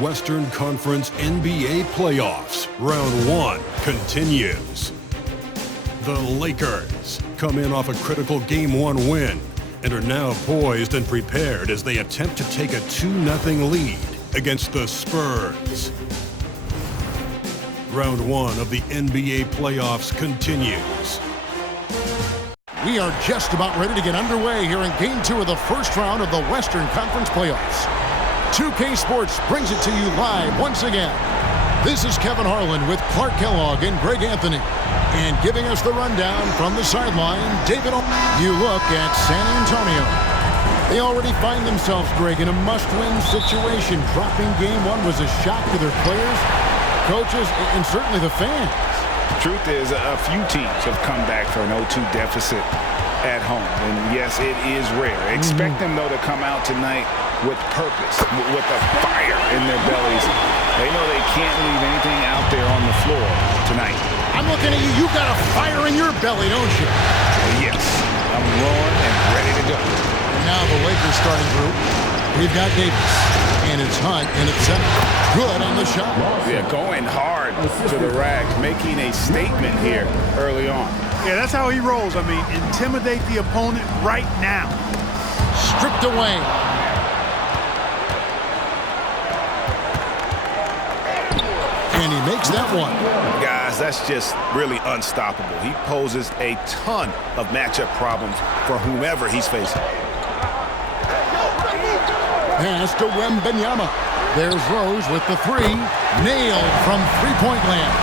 Western Conference NBA playoffs. Round 1 continues. The Lakers come in off a critical Game 1 win and are now poised and prepared as they attempt to take a 2-0 lead against the Spurs. Round 1 of the NBA playoffs continues. We are just about ready to get underway here in Game 2 of the first round of the Western Conference playoffs. 2K Sports brings it to you live once again. This is Kevin Harlan with Clark Kellogg and Greg Anthony. And giving us the rundown from the sideline, David You look at San Antonio. They already find themselves, Greg, in a must-win situation. Dropping Game 1 was a shock to their players, coaches, and certainly the fans. Truth is, a few teams have come back for an 0-2 deficit at home. And yes, it is rare. Expect them, though, to come out tonight with purpose, with a fire in their bellies. They know they can't leave anything out there on the floor tonight. I'm looking at you. You've got a fire in your belly, don't you? Yes. I'm roaring and ready to go. And now the Lakers starting group. We've got Davis, and it's Hunt, and it's good on the shot. Yeah, going hard to the rack, making a statement here early on. Yeah, that's how he rolls. I mean, intimidate the opponent right now. Stripped away. And he makes that one. Guys, that's just really unstoppable. He poses a ton of matchup problems for whomever he's facing. Pass to Wembanyama. There's Rose with the three. Nailed from three-point land.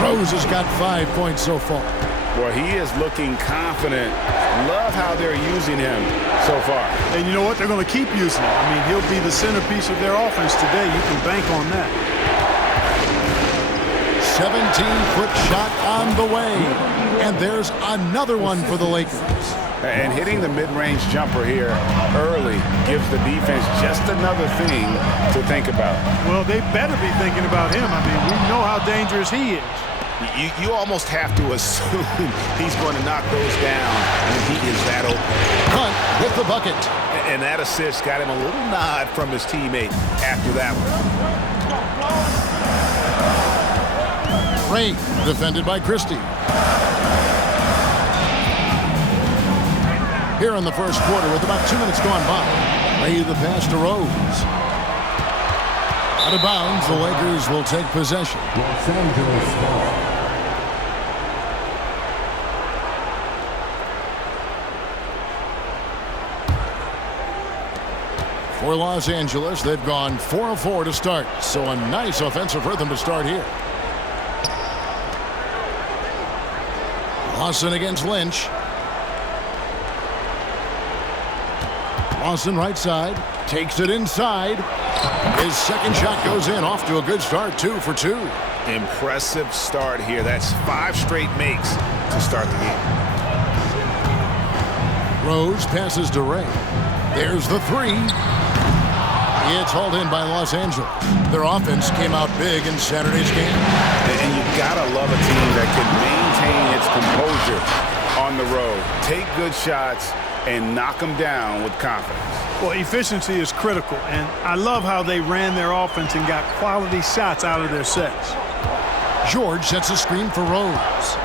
Rose has got 5 points so far. Well, he is looking confident. Love how they're using him so far. And you know what? They're going to keep using him. I mean, he'll be the centerpiece of their offense today. You can bank on that. 17-foot shot on the way. And there's another one for the Lakers. And hitting the mid-range jumper here early gives the defense just another thing to think about. Well, they better be thinking about him. I mean, we know how dangerous he is. You almost have to assume he's going to knock those down when he is that open. Hunt with the bucket. And that assist got him a little nod from his teammate after that one. Ray, defended by Christie. Here in the first quarter with about 2 minutes gone by. Ray the pass to Rose. Out of bounds, the Lakers will take possession. Los Angeles ball. For Los Angeles, they've gone 4 of 4 to start. So a nice offensive rhythm to start here. Lawson against Lynch. Lawson right side. Takes it inside. His second shot goes in. Off to a good start. 2 for 2. Impressive start here. That's 5 straight makes to start the game. Rose passes to Ray. There's the three. It's hauled in by Los Angeles. Their offense came out big in Saturday's game. And you gotta love a team that can maintain its composure on the road. Take good shots and knock them down with confidence. Well, efficiency is critical, and I love how they ran their offense and got quality shots out of their sets. George sets a screen for Rose.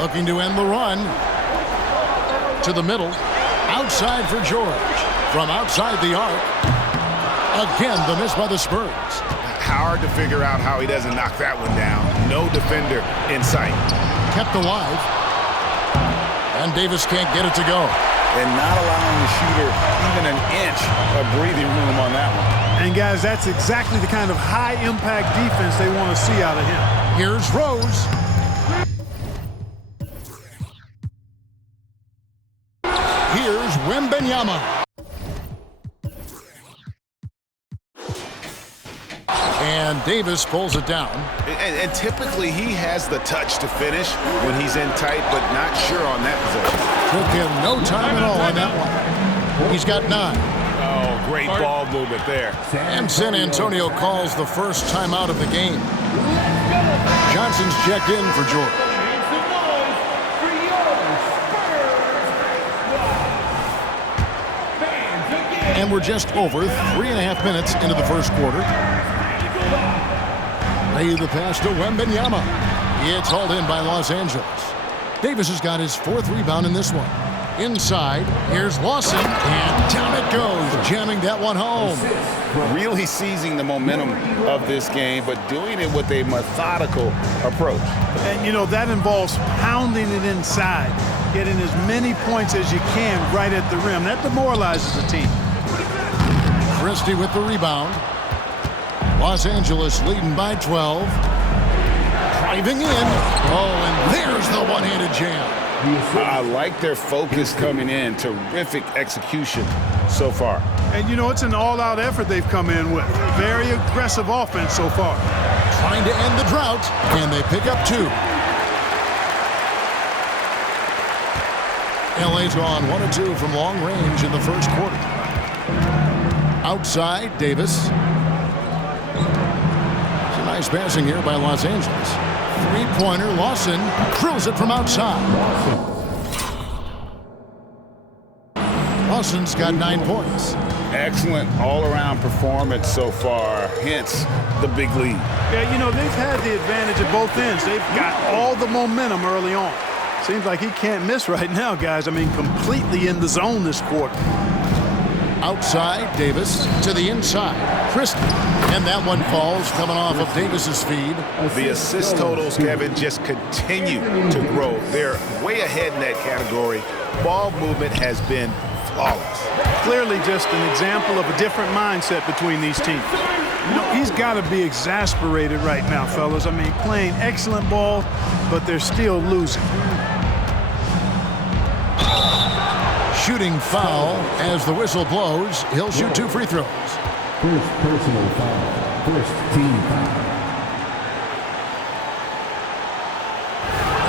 Looking to end the run. To the middle. Outside for George. From outside the arc. Again, the miss by the Spurs. Hard to figure out how he doesn't knock that one down. No defender in sight. Kept alive. And Davis can't get it to go. And not allowing the shooter even an inch of breathing room on that one. And, guys, that's exactly the kind of high-impact defense they want to see out of him. Here's Rose. Here's Wembanyama. And Davis pulls it down. And typically he has the touch to finish when he's in tight, but not sure on that possession. Took him no time at all on that one. He's got 9. Oh, great ball movement there. And San Antonio calls the first timeout of the game. Johnson's checked in for George. And we're just over 3.5 minutes into the first quarter. Lay the pass to Wembanyama. It's hauled in by Los Angeles. Davis has got his 4th rebound in this one. Inside, here's Lawson, and down it goes, jamming that one home. Really seizing the momentum of this game, but doing it with a methodical approach. And, you know, that involves pounding it inside, getting as many points as you can right at the rim. That demoralizes the team. Christie with the rebound. Los Angeles leading by 12. Driving in. Oh, and there's the one-handed jam. I like their focus coming in. Terrific execution so far. And, you know, it's an all-out effort they've come in with. Very aggressive offense so far. Trying to end the drought, and they pick up 2. LA's gone 1 of 2 from long range in the first quarter. Outside, Davis. Some nice passing here by Los Angeles. 3-pointer, Lawson drills it from outside. Lawson's got 9 points. Excellent all-around performance so far, hence the big lead. Yeah, you know, they've had the advantage at both ends. They've got all the momentum early on. Seems like he can't miss right now, guys. I mean, completely in the zone this quarter. Outside, Davis to the inside. Christie. And that one falls coming off of Davis's feed. The assist totals, Kevin, just continue to grow. They're way ahead in that category. Ball movement has been flawless. Clearly just an example of a different mindset between these teams. You know, he's got to be exasperated right now, fellas. I mean, playing excellent ball, but they're still losing. Shooting foul as the whistle blows. He'll shoot 2 free throws. First personal foul. First team foul.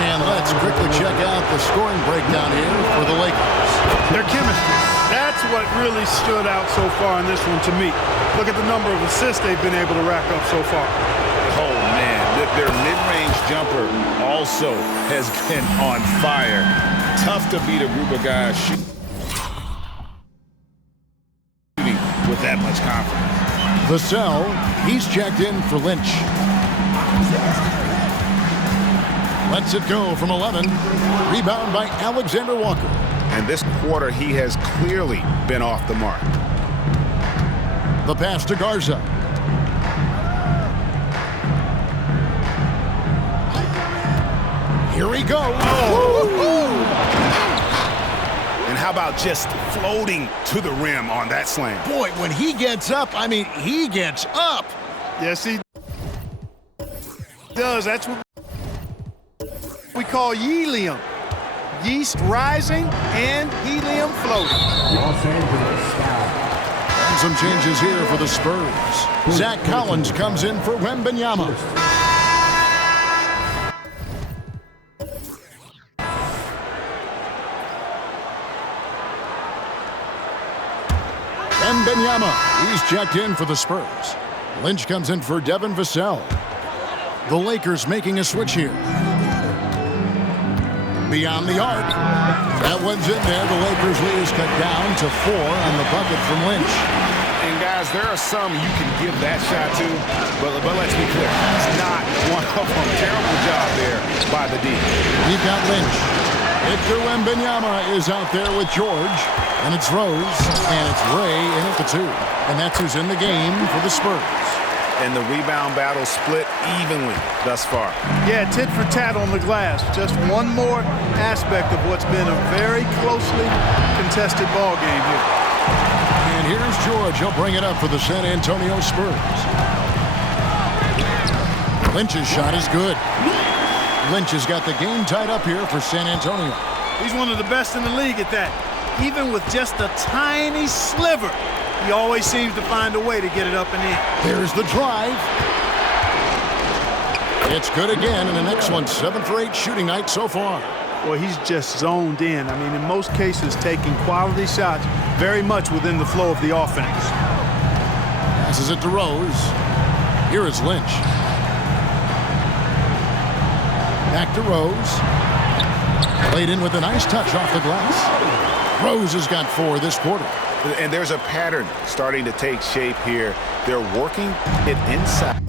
And let's quickly check out the scoring breakdown here for the Lakers. Their chemistry. That's what really stood out so far in this one to me. Look at the number of assists they've been able to rack up so far. Oh, man. Their mid-range jumper also has been on fire. Tough to beat a group of guys shooting with that much confidence. Vassell, he's checked in for Lynch. Lets it go from 11. Rebound by Alexander Walker. And this quarter, he has clearly been off the mark. The pass to Garza. Here he goes. Oh. And how about just floating to the rim on that slam? Boy, when he gets up, I mean, he gets up. Yes, he does. That's what we call helium. Yeast rising and helium floating. Los Angeles foul. And some changes here for the Spurs. Zach Collins comes in for Wembanyama. Wembanyama, he's checked in for the Spurs. Lynch comes in for Devin Vassell. The Lakers making a switch here. Beyond the arc. That one's in there. The Lakers lead is cut down to 4 on the bucket from Lynch. And guys, there are some you can give that shot to, but let's be clear, he's not one of them. Terrible job there by the D. You've got Lynch. Victor Wembanyama is out there with George. And it's Rose, and it's Ray in at the 2. And that's who's in the game for the Spurs. And the rebound battle split evenly thus far. Yeah, tit for tat on the glass. Just one more aspect of what's been a very closely contested ball game here. And here's George. He'll bring it up for the San Antonio Spurs. Lynch's shot is good. Lynch has got the game tied up here for San Antonio. He's one of the best in the league at that. Even with just a tiny sliver, he always seems to find a way to get it up and in. There's the drive. It's good again, and the next one, 7 for 8 shooting night so far. Well, he's just zoned in. I mean, in most cases, taking quality shots very much within the flow of the offense. Passes it to Rose. Here is Lynch. Back to Rose. Played in with a nice touch off the glass. Rose has got 4 this quarter. And there's a pattern starting to take shape here. They're working it inside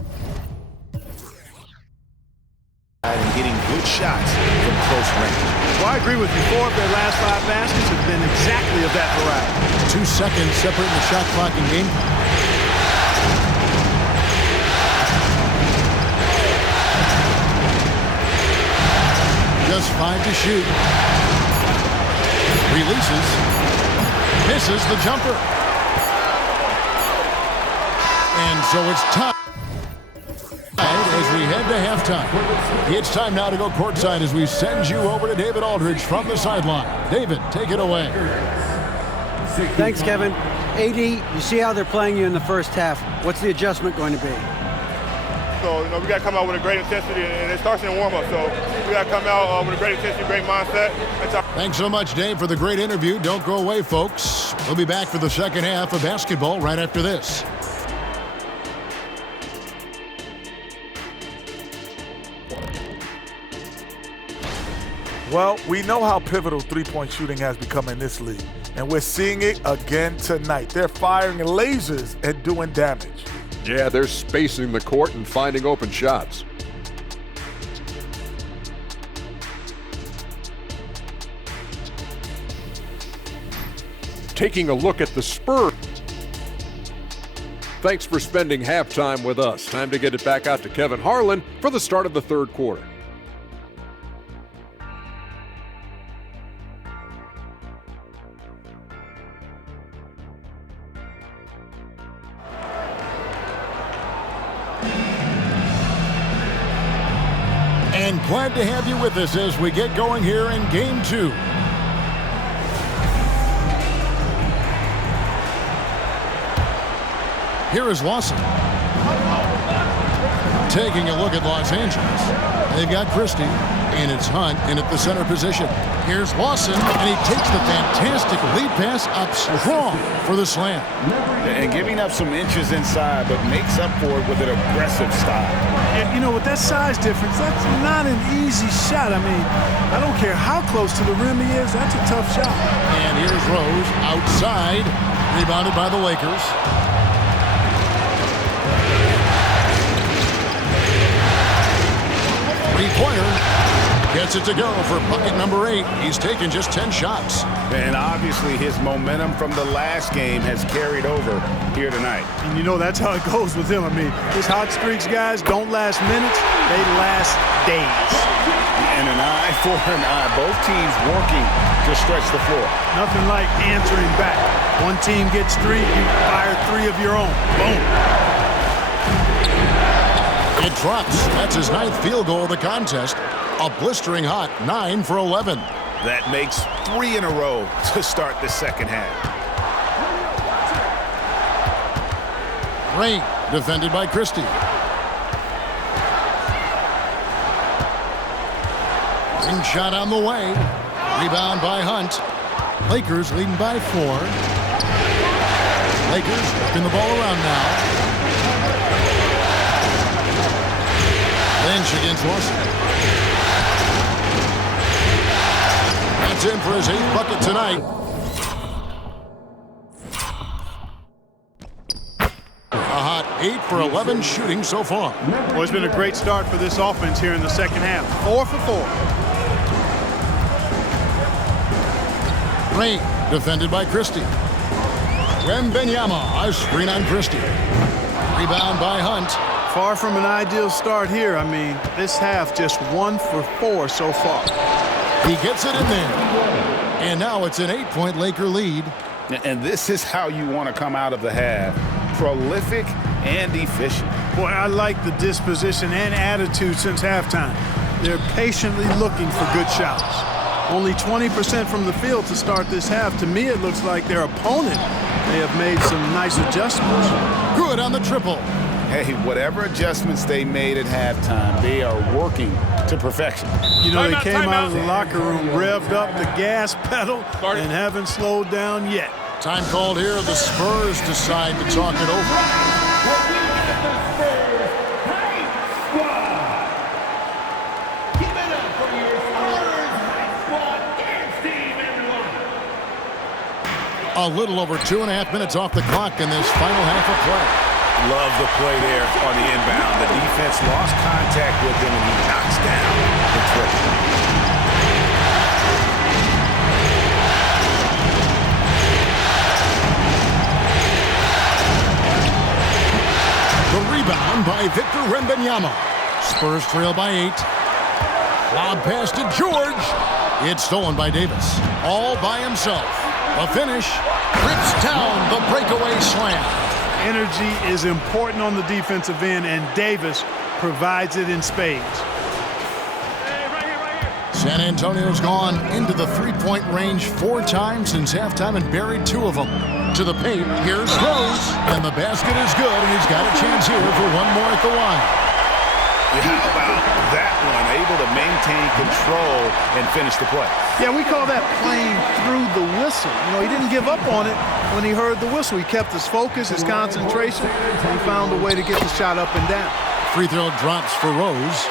and getting good shots from close range. Well, I agree with you. 4 of their last 5 baskets have been exactly of that variety. 2 seconds separating the shot clock and game clock. Just 5 to shoot. Releases. Misses the jumper. And so it's time as we head to halftime. It's time now to go courtside as we send you over to David Aldridge from the sideline. David, take it away. Thanks, Kevin. AD, you see how they're playing you in the first half. What's the adjustment going to be? So, we got to come out with a great intensity, and it starts in the warm-up. So we got to come out with a great intensity, great mindset. Thanks so much, Dave, for the great interview. Don't go away, folks. We'll be back for the second half of basketball right after this. Well, we know how pivotal three-point shooting has become in this league, and we're seeing it again tonight. They're firing lasers and doing damage. Yeah, they're spacing the court and finding open shots. Taking a look at the Spurs. Thanks for spending halftime with us. Time to get it back out to Kevin Harlan for the start of the third quarter. And glad to have you with us as we get going here in Game 2. Here is Lawson. Taking a look at Los Angeles. They've got Christie, and it's Hunt in at the center position. Here's Lawson, and he takes the fantastic lead pass up strong for the slam. And giving up some inches inside, but makes up for it with an aggressive style. And, with that size difference, that's not an easy shot. I mean, I don't care how close to the rim he is, that's a tough shot. And here's Rose outside, rebounded by the Lakers. Three-pointer gets it to go for bucket number 8. He's taken just 10 shots. And obviously his momentum from the last game has carried over here tonight. And that's how it goes with him. I mean, his hot streaks, guys, don't last minutes, they last days. And an eye for an eye. Both teams working to stretch the floor. Nothing like answering back. One team gets 3, you fire 3 of your own. Boom. It drops. That's his 9th field goal of the contest. A blistering hot 9 for 11. That makes 3 in a row to start the second half. Rain defended by Christie. Ring shot on the way. Rebound by Hunt. Lakers leading by 4. Lakers working the ball around now. Lynch against Lawson. That's in for his 8th bucket tonight. A hot 8 for 11 shooting so far. Well, it's been a great start for this offense here in the second half. 4 for 4. Rain defended by Christie. Wembenyama, a screen on Christie. Rebound by Hunt. Far from an ideal start here. I mean, this half just 1 for 4 so far. He gets it in there. And now it's an 8-point Laker lead. And this is how you want to come out of the half. Prolific and efficient. Boy, I like the disposition and attitude since halftime. They're patiently looking for good shots. Only 20% from the field to start this half. To me, it looks like their opponent may have made some nice adjustments. Good on the triple. Hey, whatever adjustments they made at halftime, they are working to perfection. They came out of the locker room, revved up the gas pedal, and haven't slowed down yet. Time called here. The Spurs decide to talk it over. A little over 2.5 minutes off the clock in this final half of play. Love the play there on the inbound. The defense lost contact with him, and he knocks down the triple. The rebound by Victor Wembanyama. Spurs trail by 8. Lob pass to George. It's stolen by Davis. All by himself. The finish. Rips down the breakaway slam. Energy is important on the defensive end, and Davis provides it in spades. San Antonio's gone into the three-point range 4 times since halftime and buried 2 of them. To the paint, here's Rose, and the basket is good, and he's got a chance here for one more at the line. How about that one? Able to maintain control and finish the play. Yeah, we call that playing through the whistle. You know, he didn't give up on it when he heard the whistle. He kept his focus, his concentration, and found a way to get the shot up and down. Free throw drops for Rose.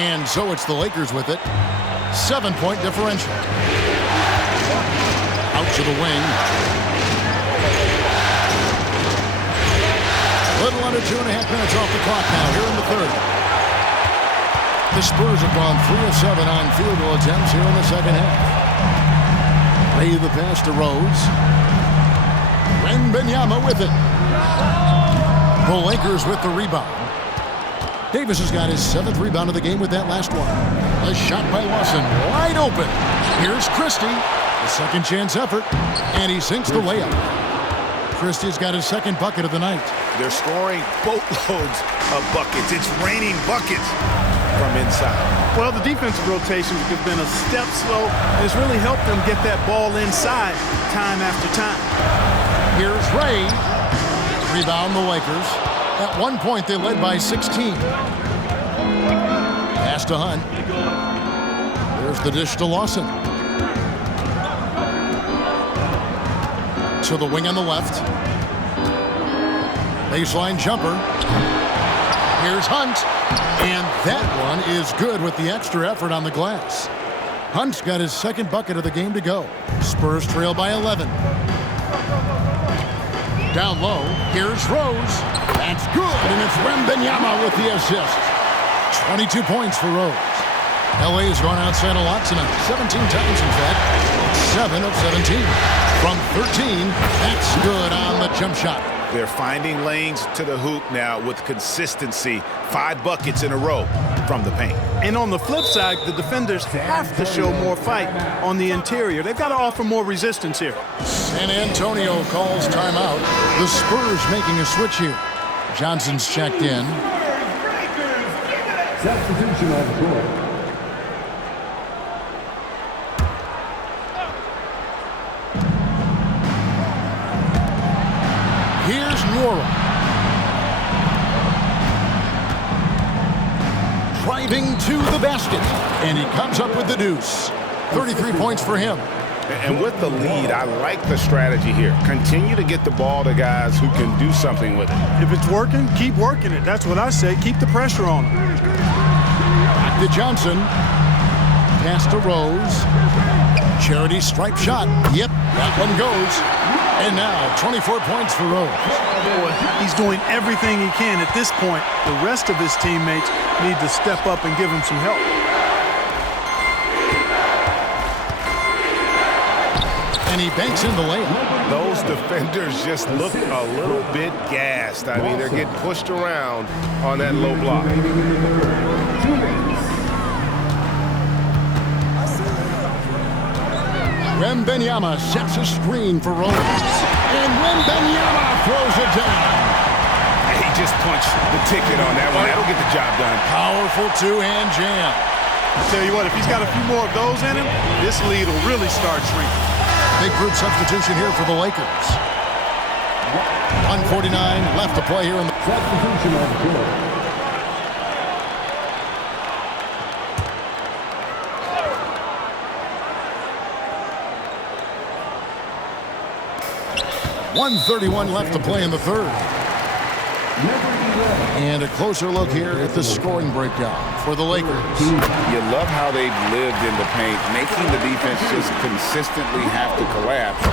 And so it's the Lakers with it. 7-point differential. Out to the wing. Little under 2.5 minutes off the clock now here in the third. The Spurs have gone 3 of 7 on field goal attempts here in the second half. Lay the pass to Rose. Wembanyama with it. The Lakers with the rebound. Davis has got his 7th rebound of the game with that last one. A shot by Lawson, wide open. Here's Christie, a second chance effort, and he sinks the layup. Christie's got his 2nd bucket of the night. They're scoring boatloads of buckets. It's raining buckets from inside. Well, the defensive rotations have been a step slow, and it's really helped them get that ball inside time after time. Here's Ray. Rebound the Lakers. At one point, they led by 16. Pass to Hunt. There's the dish to Lawson. To the wing on the left. Baseline jumper. Here's Hunt. And that one is good with the extra effort on the glass. Hunt's got his 2nd bucket of the game to go. Spurs trail by 11. Down low, here's Rose. That's good, and it's Wembanyama with the assist. 22 points for Rose. LA has gone outside a lot tonight. 17 times, in fact. 7 of 17. From 13, that's good on the jump shot. They're finding lanes to the hoop now with consistency. 5 buckets in a row from the paint. And on the flip side, the defenders have to show more fight on the interior. They've got to offer more resistance here. San Antonio calls timeout. The Spurs making a switch here. Johnson's checked in. Substitution on the court. Here's Nora. Driving to the basket. And he comes up with the deuce. 33 points for him. And with the lead, I like the strategy here. Continue to get the ball to guys who can do something with it. If it's working, keep working it. That's what I say. Keep the pressure on them. Back to Johnson. Pass to Rose. Charity stripe shot. Yep, that one goes. And now 24 points for Rose. Boy, he's doing everything he can at this point. The rest of his teammates need to step up and give him some help. And he banks in the layup. Those defenders just look a little bit gassed. I mean, they're getting pushed around on that low block. Wembanyama sets a screen for Rose. And Wembanyama throws it down. He just punched the ticket on that one. That'll get the job done. Powerful two-hand jam. I tell you what, if he's got a few more of those in him, this lead will really start shrinking. Big group substitution here for the Lakers. 1:49 left to play here in the Substitution on the court. .131 left to play in the third. And a closer look here at the scoring breakdown for the Lakers. You love how they've lived in the paint, making the defense just consistently have to collapse.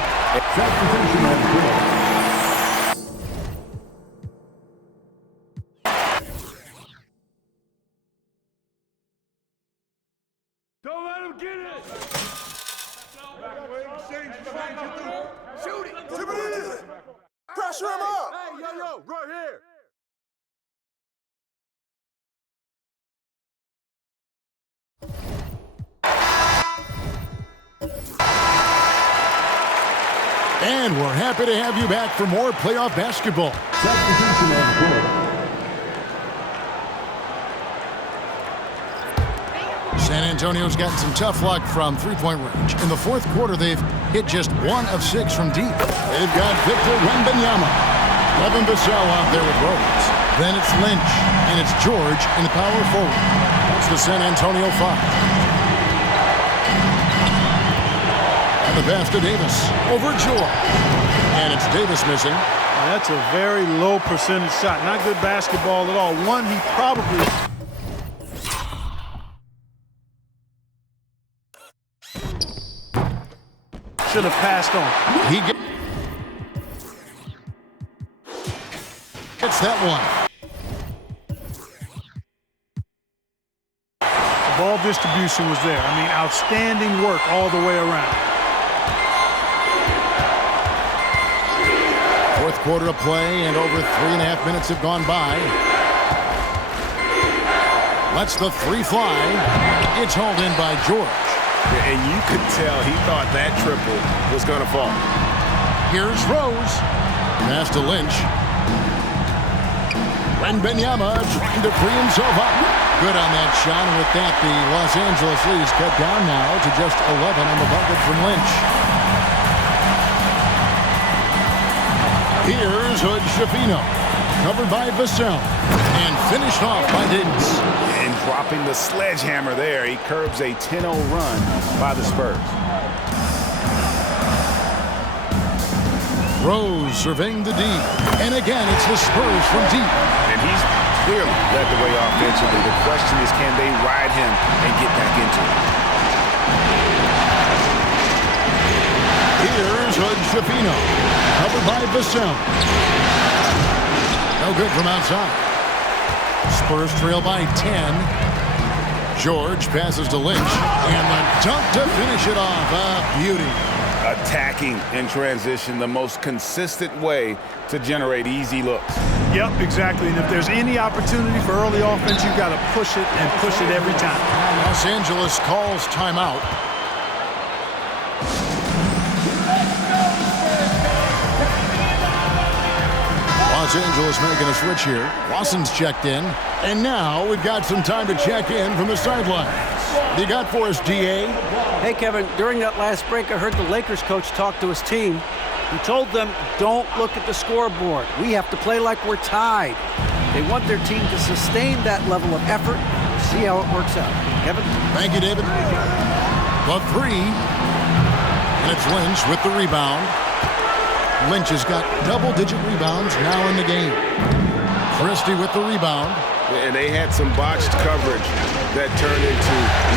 Don't let him get it! Shoot it! Pressure him up! Hey, yo, right here! And we're happy to have you back for more playoff basketball. Substitution on the court. San Antonio's gotten some tough luck from three-point range. In the fourth quarter, they've hit just 1 of 6 from deep. They've got Victor Wembanyama. Levin Vassell out there with Rose. Then it's Lynch, and it's George in the power forward. That's the San Antonio 5. And the pass to Davis over George. And it's Davis missing. That's a very low percentage shot. Not good basketball at all. One he probably... should have passed on. He gets that one. The ball distribution was there. I mean, outstanding work all the way around. Fourth quarter of play, and over 3.5 minutes have gone by. Lets the three fly. It's hauled in by George. And you could tell he thought that triple was going to fall. Here's Rose. Pass to Lynch. Wembanyama trying to free himself up. Good on that shot, and with that, the Los Angeles lead is cut down now to just 11 on the bucket from Lynch. Here's Hood Schifino, covered by Vassell, and finished off by Davis. And dropping the sledgehammer there, he curbs a 10-0 run by the Spurs. Rose surveying the D, and again it's the Spurs from deep. And he's clearly led the way offensively. The question is, can they ride him and get back into it? Here's Hood Schifino, covered by Vassell. No good from outside. Spurs trail by 10. George passes to Lynch, and the dunk to finish it off. A beauty. Attacking in transition, the most consistent way to generate easy looks. Yep, exactly. And if there's any opportunity for early offense, you've got to push it and push it every time. Los Angeles calls timeout. Los Angeles making a switch here. Watson's checked in. And now we've got some time to check in from the sidelines. What do you got for us, D.A.? Hey, Kevin, during that last break, I heard the Lakers coach talk to his team. He told them, don't look at the scoreboard. We have to play like we're tied. They want their team to sustain that level of effort. See how it works out. Kevin? Thank you, David. The three. And it's Lynch with the rebound. Lynch has got double-digit rebounds now in the game. Christie with the rebound. And they had some botched coverage that turned into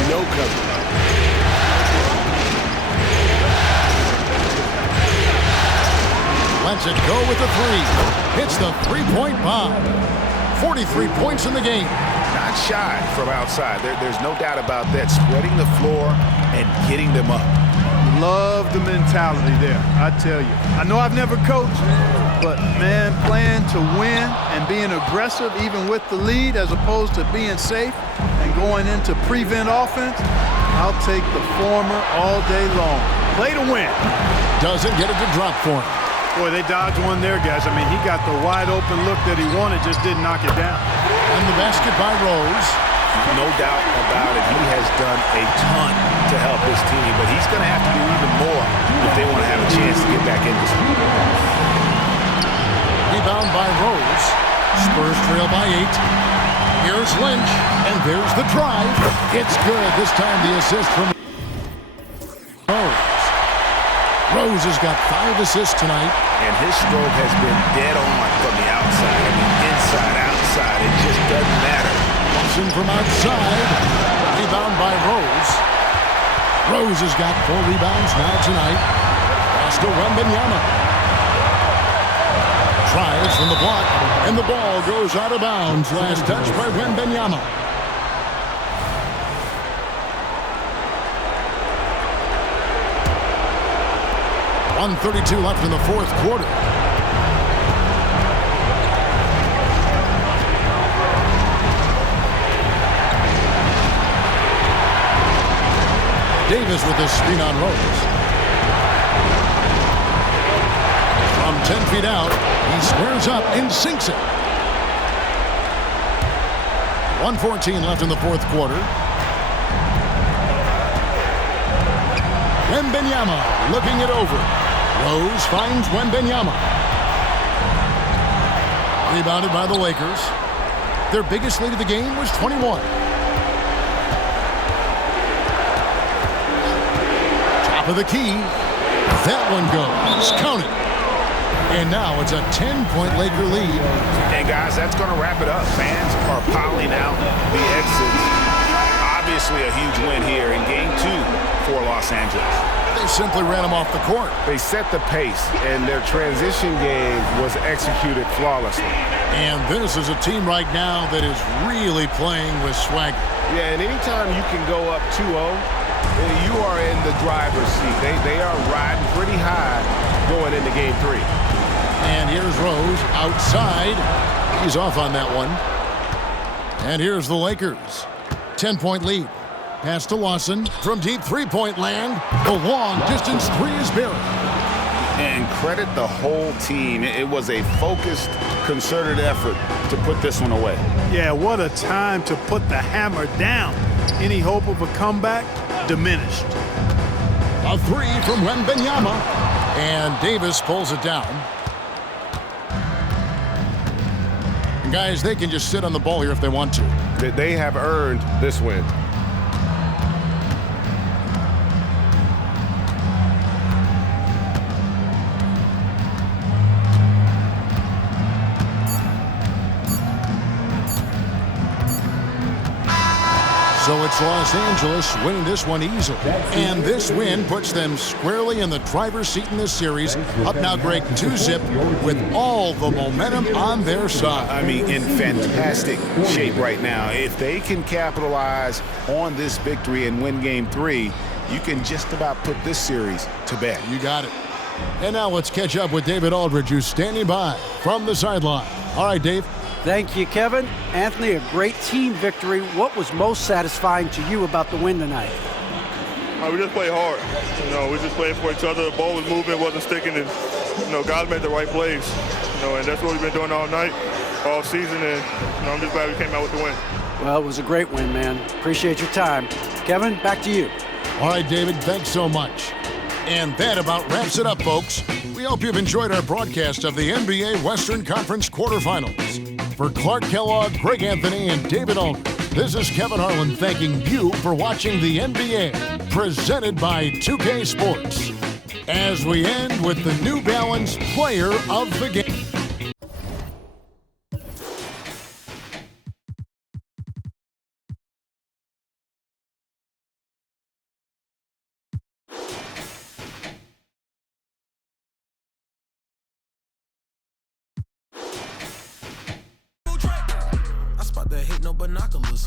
no coverage. Lets it go with the three. Hits the three-point bomb. 43 points in the game. Not shy from outside. There's no doubt about that. Spreading the floor and getting them up. Love the mentality there, I tell you. I know I've never coached, but, man, playing to win and being aggressive even with the lead as opposed to being safe and going into prevent offense, I'll take the former all day long. Play to win. Doesn't get it to drop for him. Boy, they dodged one there, guys. I mean, he got the wide-open look that he wanted, just didn't knock it down. And the basket by Rose. No doubt about it. He has done a ton to help his team, but he's going to have to do even more if they want to have a chance to get back in this game. Rebound by Rose. Spurs trail by 8. Here's Lynch, and there's the drive. It's good. This time the assist from Rose. Rose has got 5 assists tonight. And his stroke has been dead on from the outside. I mean, it just doesn't matter. Watson from outside. Rebound by Rose. Rose has got 4 rebounds now tonight. Pass to Wembanyama. Tries from the block, and the ball goes out of bounds. Last touch by Wembanyama. .132 left in the fourth quarter. Davis with a screen on Rose. From 10 feet out, he squares up and sinks it. 1:14 left in the fourth quarter. Wembanyama looking it over. Rose finds Wembanyama. Rebounded by the Lakers. Their biggest lead of the game was 21. Top of the key. That one goes. Count it. And now it's a 10-point Laker lead. And guys, that's going to wrap it up. Fans are piling out the exits. Obviously a huge win here in Game 2 for Los Angeles. They simply ran them off the court. They set the pace, and their transition game was executed flawlessly. And this is a team right now that is really playing with swagger. Yeah, and anytime you can go up 2-0, you are in the driver's seat. They are riding pretty high going into Game 3. And here's Rose outside. He's off on that one. And here's the Lakers. 10-point lead. Pass to Lawson from deep three-point land. The long-distance three is buried. And credit the whole team. It was a focused, concerted effort to put this one away. Yeah, what a time to put the hammer down. Any hope of a comeback? Diminished. A three from Wembanyama. And Davis pulls it down. And guys, they can just sit on the ball here if they want to. They have earned this win. So it's Los Angeles winning this one easily. And this win puts them squarely in the driver's seat in this series. Up now, Greg, 2-zip with all the momentum on their side. I mean, in fantastic shape right now. If they can capitalize on this victory and win Game 3, you can just about put this series to bed. You got it. And now let's catch up with David Aldridge, who's standing by from the sideline. All right, Dave. Thank you, Kevin. Anthony, a great team victory. What was most satisfying to you about the win tonight? We just played hard. We just played for each other. The ball was moving, wasn't sticking, and guys made the right plays. And that's what we've been doing all night, all season, and I'm just glad we came out with the win. Well, it was a great win, man. Appreciate your time. Kevin, back to you. All right, David, thanks so much. And that about wraps it up, folks. We hope you've enjoyed our broadcast of the NBA Western Conference quarterfinals. For Clark Kellogg, Greg Anthony, and David Aldridge, this is Kevin Harlan thanking you for watching the NBA, presented by 2K Sports. As we end with the New Balance Player of the Game. That hit no binoculars.